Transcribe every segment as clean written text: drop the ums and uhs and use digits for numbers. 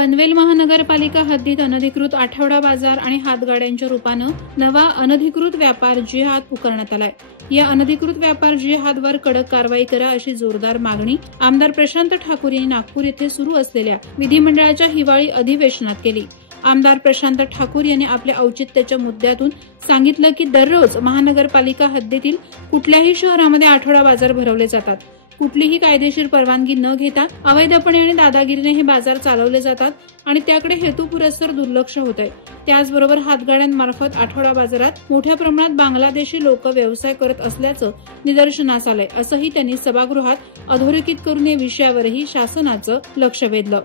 पनवेल महानगरपालिका हद्दीत अनधिकृत आठवडा बाजार आणि हातगाड्यांच्या रूपानं नवा अनधिकृत व्यापार जिहाद पुकारण्यात आलाय। या अनधिकृत व्यापार जिहादवर कडक कारवाई करा अशी जोरदार मागणी आमदार प्रशांत ठाकूर यांनी नागपूर येथे सुरू असलेल्या विधिमंडळाच्या हिवाळी अधिवेशनात केली। आमदार प्रशांत ठाकूर यांनी आपल्या औचित्याच्या मुद्द्यातून सांगितलं की दररोज महानगरपालिका हद्दीतील कुठल्याही शहरामध्ये आठवडा बाजार भरवले जातात। कुठलीही कायदेशीर परवानगी न घेता अवैधपणे आणि दादागिरीने हे बाजार चालवले जातात आणि त्याकडे हेतुपुरस्सर दुर्लक्ष होत आहे। त्याचबरोबर हातगाड्यांमार्फत आठवडा बाजारात मोठ्या प्रमाणात बांगलादेशी लोक व्यवसाय करत असल्याचं निदर्शनास आलंय, असंही त्यांनी सभागृहात अधोरेखित करून या विषयावरही शासनाचं लक्ष वेधलं।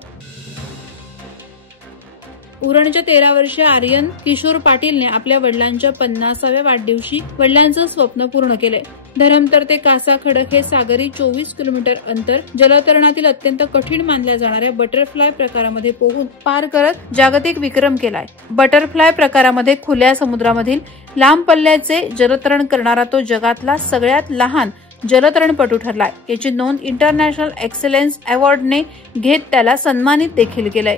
उरणच्या 13 वर्षीय आर्यन किशोर पाटीलने आपल्या वडिलांच्या 50व्या वाढदिवशी वडिलांचं स्वप्न पूर्ण केलंय। धरमतर ते कासा खडक हे सागरी 24 किलोमीटर अंतर जलतरणातील अत्यंत कठीण मानल्या जाणाऱ्या बटरफ्लाय प्रकारामध्ये पोहून पार करत जागतिक विक्रम केलाय। बटरफ्लाय प्रकारामध्ये खुल्या समुद्रामधील लांब पल्ल्याचे जलतरण करणारा तो जगातला सगळ्यात लहान जलतरणपटू ठरलाय। याची नोंद इंटरनॅशनल एक्सलन्स अवॉर्डने घेत त्याला सन्मानित देखील केलंय।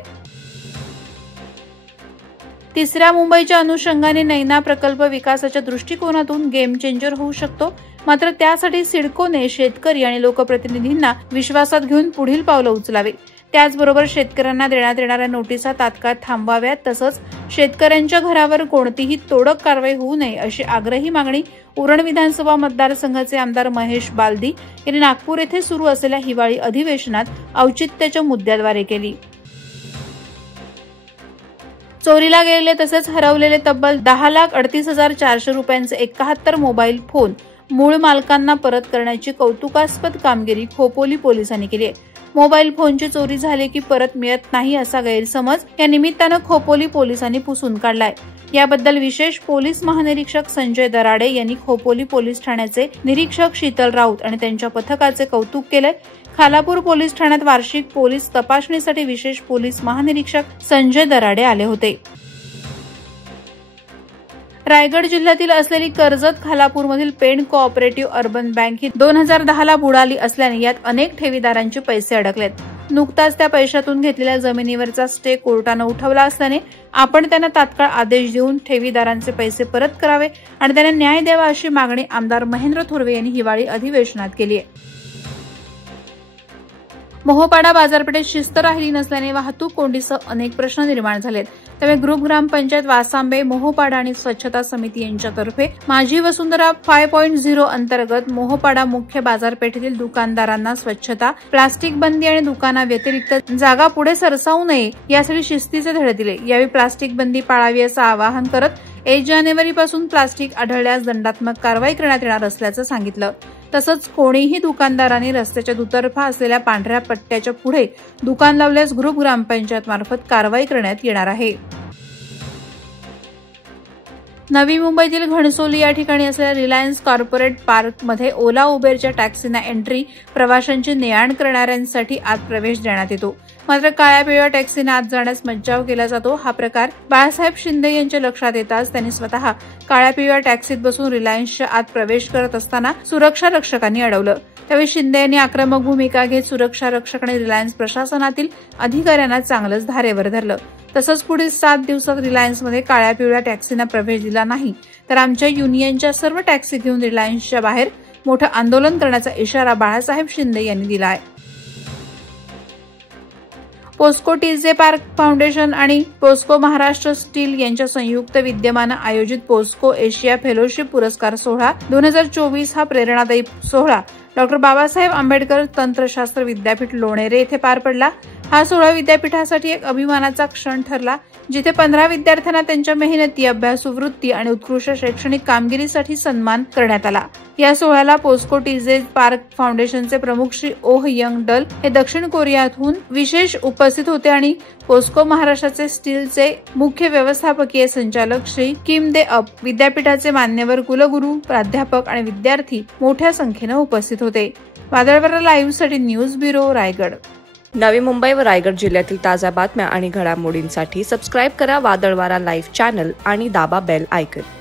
तिसऱ्या मुंबईच्या अनुषंगाने नैना प्रकल्प विकासाच्या दृष्टिकोनातून गेम चेंजर होऊ शकतो, मात्र त्यासाठी सिडकोने शेतकरी आणि लोकप्रतिनिधींना विश्वासात घेऊन पुढील पावलं उचलावी। त्याचबरोबर शेतकऱ्यांना देण्यात येणाऱ्या नोटिसा तात्काळ थांबवाव्यात, तसंच शेतकऱ्यांच्या घरावर कोणतीही तोडक कारवाई होऊ नये अशी आग्रही मागणी उरण विधानसभा मतदारसंघाचे आमदार महेश बालदी यांनी नागपूर येथे सुरू असलेल्या हिवाळी अधिवेशनात औचित्याच्या मुद्द्याद्वारे केली। चोरीला गेलेले तसेच हरवलेले तब्बल 10,38,400 रुपयांचे 71 मोबाईल फोन मूळ मालकांना परत करण्याची कौतुकास्पद कामगिरी खोपोली पोलिसांनी केली आहे। मोबाईल फोनची चोरी झाली की परत मिळत नाही असा गैरसमज या निमित्तानं खोपोली पोलिसांनी पुसून काढलाय। याबद्दल विशेष पोलीस महानिरीक्षक संजय दराडे यांनी खोपोली पोलीस ठाण्याचे निरीक्षक शीतल राऊत आणि त्यांच्या पथकाचे कौतुक केले। खालापूर पोलीस ठाण्यात वार्षिक पोलीस तपासणीसाठी विशेष पोलीस महानिरीक्षक संजय दराडे आले होते। रायगड जिल्ह्यातील असलेली कर्जत खालापूरमधील पेण कोऑपरेटिव्ह अर्बन बँक ही 2010ला बुडाली असल्याने यात अनेक ठेवीदारांचे पैसे अडकलेत। नुकताच त्या पैशातून घेतलेल्या जमिनीवरचा स्टे कोर्टानं उठवला असल्याने आपण त्यांना तात्काळ आदेश देऊन ठेवीदारांचे पैसे परत करावे आणि त्यांना न्याय द्यावा अशी मागणी आमदार महेंद्र थोरवे यांनी हिवाळी अधिवेशनात केली आहे। मोहोपाडा बाजारपेठेत शिस्त राहिली नसल्याने वाहतूक कोंडीसह अनेक प्रश्न निर्माण झालेत। त्यामुळे ग्रुप ग्रामपंचायत वासांबे, मोहोपाडा आणि स्वच्छता समिती यांच्यातर्फे माझी वसुंधरा 5.0 अंतर्गत मोहोपाडा मुख्य बाजारपेठेतील दुकानदारांना स्वच्छता, प्लास्टिक बंदी आणि दुकानाव्यतिरिक्त जागा पुढे सरसावू नये यासाठी शिस्तीचे धडे दिले। यावेळी प्लास्टिक बंदी पाळावी असं आवाहन करत 1 जानेवारीपासून प्लास्टिक आढळल्यास दंडात्मक कारवाई करण्यात येणार असल्याचं सांगितलं। तसंच कोणीही दुकानदारांनी रस्त्याच्या दुतर्फा असलेल्या पांढऱ्या पट्ट्याच्या पुढे दुकान लावल्यास ग्रुप ग्रामपंचायत मार्फत कारवाई करण्यात येणार आहे। नवी मुंबईतील घणसोली या ठिकाणी असलेल्या रिलायन्स कॉर्पोरेट पार्कमध्ये ओला उबेरच्या टॅक्सीना एंट्री प्रवाशांची ने-आण करणाऱ्यांसाठी आत प्रवेश देण्यात येतो, मात्र काळ्या पिवळ्या टॅक्सीने आत जाण्यास मज्जाव केला जातो। हा प्रकार बाळासाहेब शिंदे यांच्या लक्षात येताच त्यांनी स्वतः काळ्या पिवळ्या टॅक्सीत बसून रिलायन्सच्या आत प्रवेश करत असताना सुरक्षा रक्षकांनी अडवलं। त्यावेळी शिंदे यांनी आक्रमक भूमिका घेत सुरक्षा रक्षक आणि रिलायन्स प्रशासनातील अधिकाऱ्यांना चांगलंच धारेवर धरलं। तसंच पुढील 7 दिवसात रिलायन्समध्ये काळ्या पिवळ्या टॅक्सीना प्रवेश दिला नाही तर आमच्या युनियनच्या सर्व टॅक्सी घेऊन रिलायन्सच्या बाहेर मोठं आंदोलन करण्याचा इशारा बाळासाहेब शिंदे यांनी दिला आहे। पोस्को टीजे पार्क फाउंडेशन आणि पोस्को महाराष्ट्र स्टील यांच्या संयुक्त विद्यमानं आयोजित पोस्को एशिया फेलोशिप पुरस्कार सोहळा 2024 हा प्रेरणादायी सोहळा डॉ. बाबासाहेब आंबेडकर तंत्रशास्त्र विद्यापीठ लोणेरे येथे पार पडला। हा सोहळा विद्यापीठासाठी एक अभिमानाचा क्षण ठरला, जिथे 15 विद्यार्थ्यांना त्यांच्या मेहनती, अभ्यासवृत्ती आणि उत्कृष्ट शैक्षणिक कामगिरीसाठी सन्मान करण्यात आला। या सोहळ्याला पोस्को टीजे पार्क फाउंडेशनचे प्रमुख श्री ओह यंग डल हे दक्षिण कोरियातून विशेष उपस्थित होते आणि पोस्को महाराष्ट्राचे स्टीलचे मुख्य व्यवस्थापकीय संचालक श्री किम दे अप, विद्यापीठाचे मान्यवर कुलगुरू, प्राध्यापक आणि विद्यार्थी मोठ्या संख्येने उपस्थित होते। वादळवारा लाईव्हसाठी न्यूज ब्युरो, रायगड। नवी मुंबई व रायगड जिल्ह्यातील ताज्या बातम्या आणि घडामोडींसाठी सबस्क्राईब करा वादळवारा लाईव्ह चॅनल आणि दाबा बेल आयकॉन।